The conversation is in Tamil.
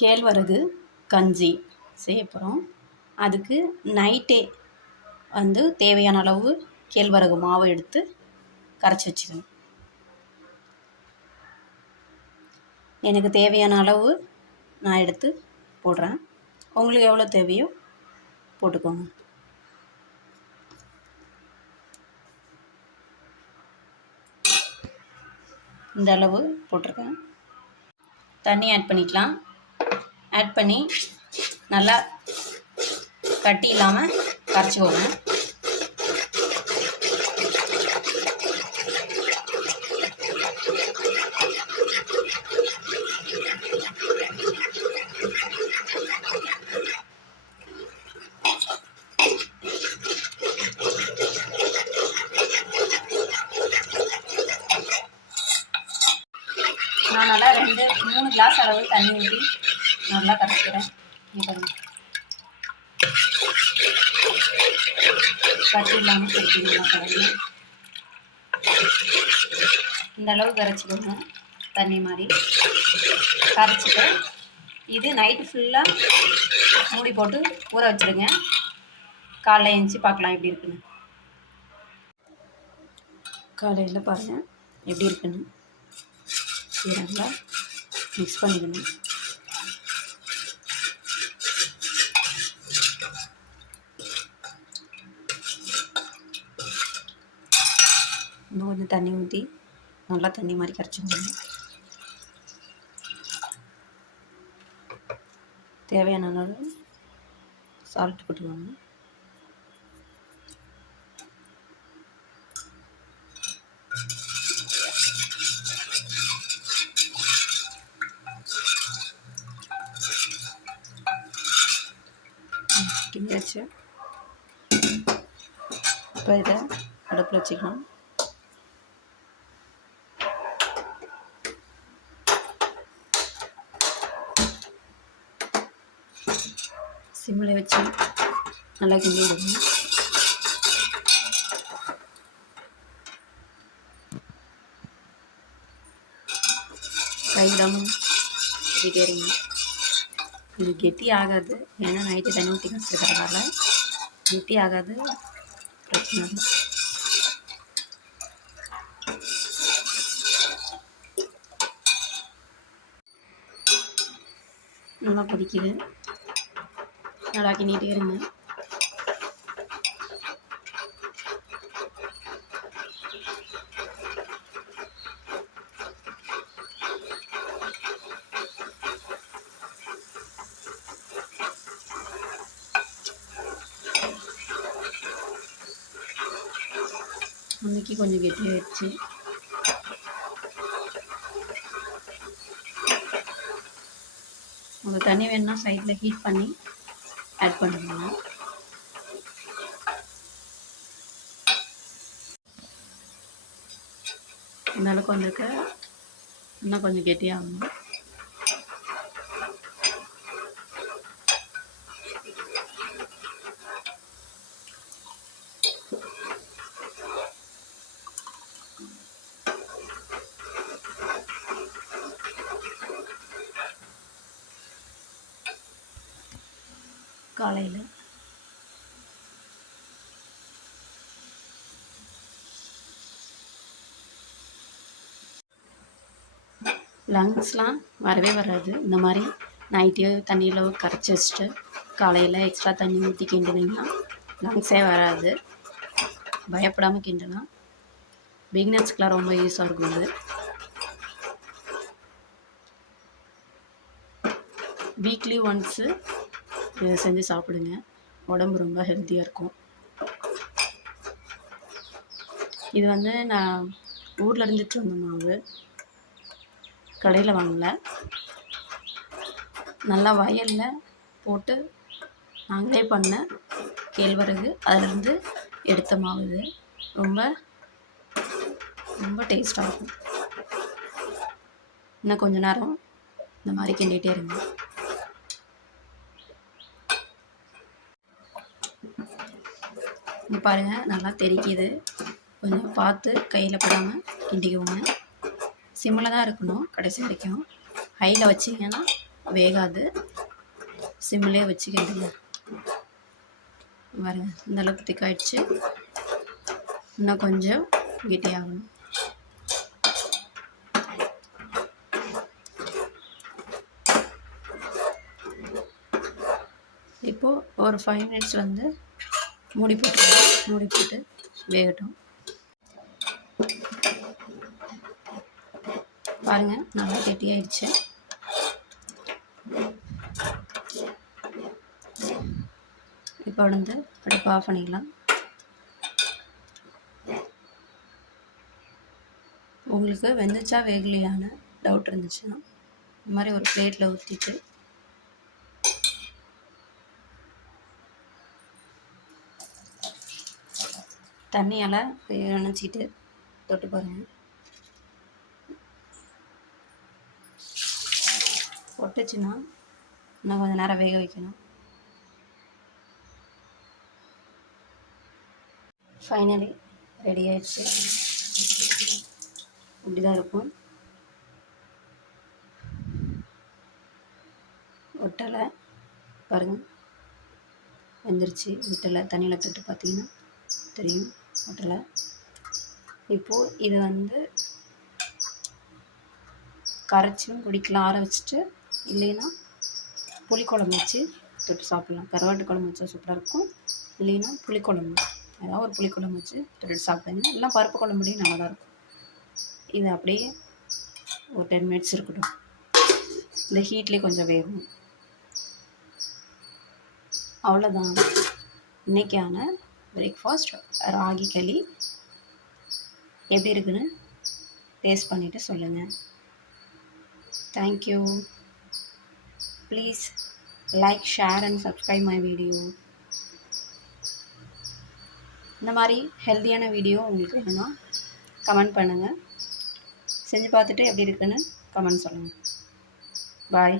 கேழ்வரகு கஞ்சி செய்ய போகிறோம் அதுக்கு நைட்டே வந்து தேவையான அளவு கேழ்வரகு மாவு எடுத்து கரைச்சி வச்சுக்கணும் எனக்கு தேவையான அளவு நான் எடுத்து போடுறேன். உங்களுக்கு எவ்வளோ தேவையோ போட்டுக்கோங்க. இந்த அளவு போட்டிருக்கேன். தண்ணி ஆட் பண்ணிக்கலாம். ஆட் பண்ணி நல்லா கட்டி இல்லாமல் கரைச்சிக்கோங்க. நான் நல்லா ரெண்டு மூணு கிளாஸ் அளவு தண்ணி ஊற்றி நல்லா கரைச்சிக்கிறேன் இங்க இல்லாமல் கட்டிக்கலாம் கரைஞ்சி இந்த அளவு கரைச்சிக்கோங்க. தண்ணி மாதிரி. கரைச்சிட்டு இது நைட்டு ஃபுல்லாக மூடி போட்டு ஊற வச்சுருங்க. காலைல எழுந்துச்சி பார்க்கலாம் எப்படி இருக்குன்னு. காலையில் பாருங்கள் எப்படி இருக்குன்னு. இது நல்லா மிக்ஸ் பண்ணிக்கணும் இன்னும் கொஞ்சம் தண்ணி ஊற்றி நல்லா தண்ணி மாதிரி கரைச்சிக்கணும் தேவையான அளவு சால்ட் போட்டுக்கோங்க. கிண்டியாச்சு. இப்போ இதை அடுப்பில் வச்சுக்கலாம். சிம்மில் வச்சு நல்லா கிண்டி விடுங்க. கைவிடாமல் கிண்டிட்டே இருங்க. இது கெட்டி ஆகாது. ஏன்னா நைட்டு தண்ணி ஊற்றி கற்றுக்கிறதால கெட்டி ஆகாது. பிரச்சனை இல்லை. நல்லா கொதிக்குது. நல்லா கிண்டிகிட்டே இருங்க இன்னைக்கு கொஞ்சம் கெட்டியாயிடுச்சு உங்களுக்கு தண்ணி வேணும்னா சைடில் ஹீட் பண்ணி ஆட் பண்ணிக்கலாம் இந்த அளவுக்கு வந்திருக்க. இன்னும் கொஞ்சம் கெட்டியாகணும். காலையில். லங்ஸ்லாம் வரவே வராது. இந்த மாதிரி நைட்டே தண்ணியில் கரைச்சி வச்சுட்டு காலையில் எக்ஸ்ட்ரா தண்ணி ஊற்றி கிண்டினீங்கன்னா லங்ஸே வராது. பயப்படாமல் கிண்டலாம். பிகினர்ஸ்க்கெலாம் ரொம்ப யூஸாக இருக்கும் இது வீக்லி ஒன்ஸு இதை செஞ்சு சாப்பிடுங்க. உடம்பு ரொம்ப ஹெல்த்தியாக இருக்கும். இது வந்து நான் ஊரில் இருந்துட்டு வந்த மாவு. கடையில் வாங்கல. நல்லா வயலில் போட்டு நாங்களே பண்ண கேழ்வரகு. அதிலிருந்து எடுத்த மாவு இது. ரொம்ப ரொம்ப டேஸ்ட்டாக இருக்கும். இன்னும் கொஞ்ச நேரம் இந்த மாதிரி கிண்டிகிட்டே இருங்க. இங்கே பாருங்கள் நல்லா தெரிக்குது. கொஞ்சம் பார்த்து கையில் படாமல் கிண்டிக்குவோங்க சிம்மில் தான் இருக்கணும் கடைசி வரைக்கும். ஹையில் வச்சிங்கன்னா வேகாது. சிம்மிலே வச்சுக்கிடுங்க. பாருங்க இந்தளவுக்கு திக்காயிடுச்சு இன்னும் கொஞ்சம் கெட்டியாகணும் இப்போது ஒரு ஃபைவ் மினிட்ஸ் வந்து மூடி போட்டு மூடி போட்டு வேகட்டும். பாருங்கள் நல்லா கெட்டியாயிடுச்சு இப்போ வந்து அடுப்பு ஆஃப் பண்ணிக்கலாம். உங்களுக்கு வெந்துச்சா வேகலையான டவுட் இருந்துச்சுன்னா இந்த மாதிரி ஒரு பிளேட்டில் ஊற்றிட்டு தண்ணியால் நினச்சிட்டு தொட்டு பாருங்கள் ஒட்டுச்சுன்னா இன்னும் கொஞ்சம் நேரம் வேக வைக்கணும். ஃபைனலி ரெடி ஆயிடுச்சு. இப்படி தான் இருக்கும். ஒட்டலை பாருங்கள் வந்துருச்சு. ஒட்டலை தண்ணியில் தொட்டு பார்த்தீங்கன்னா தெரியும். ஒட்டலை இப்போது இது வந்து கரைச்சும் குடிக்கலாம் ஆற வச்சுட்டு இல்லைன்னா புளிக்குழம்பு வச்சு தொட்டு சாப்பிட்லாம். கருவாட்டு குழம்பு வச்சா சூப்பராக இருக்கும். இல்லைன்னா புளிக்குழம்பு. ஏதாவது ஒரு புளிக்குழம்பு வச்சு தொட்டு சாப்பிடுங்க இல்லை பருப்பு குழம்புலையும் நல்லா தான் இருக்கும். இது அப்படியே ஒரு டென் மினிட்ஸ் இருக்கட்டும். இந்த ஹீட்லேயே கொஞ்சம் வேகும் அவ்வளோதான் இன்றைக்கான பிரேக்ஃபாஸ்ட் ராகி களி. எப்படி இருக்குன்னு டேஸ்ட் பண்ணிவிட்டு சொல்லுங்கள் thank you please like share and subscribe my video இந்த மாதிரி ஹெல்த்தியான வீடியோ உங்களுக்கு வேணும்னா கமெண்ட் பண்ணுங்கள் செஞ்சு பார்த்துட்டு எப்படி இருக்குன்னு கமெண்ட் சொல்லுங்கள் பாய்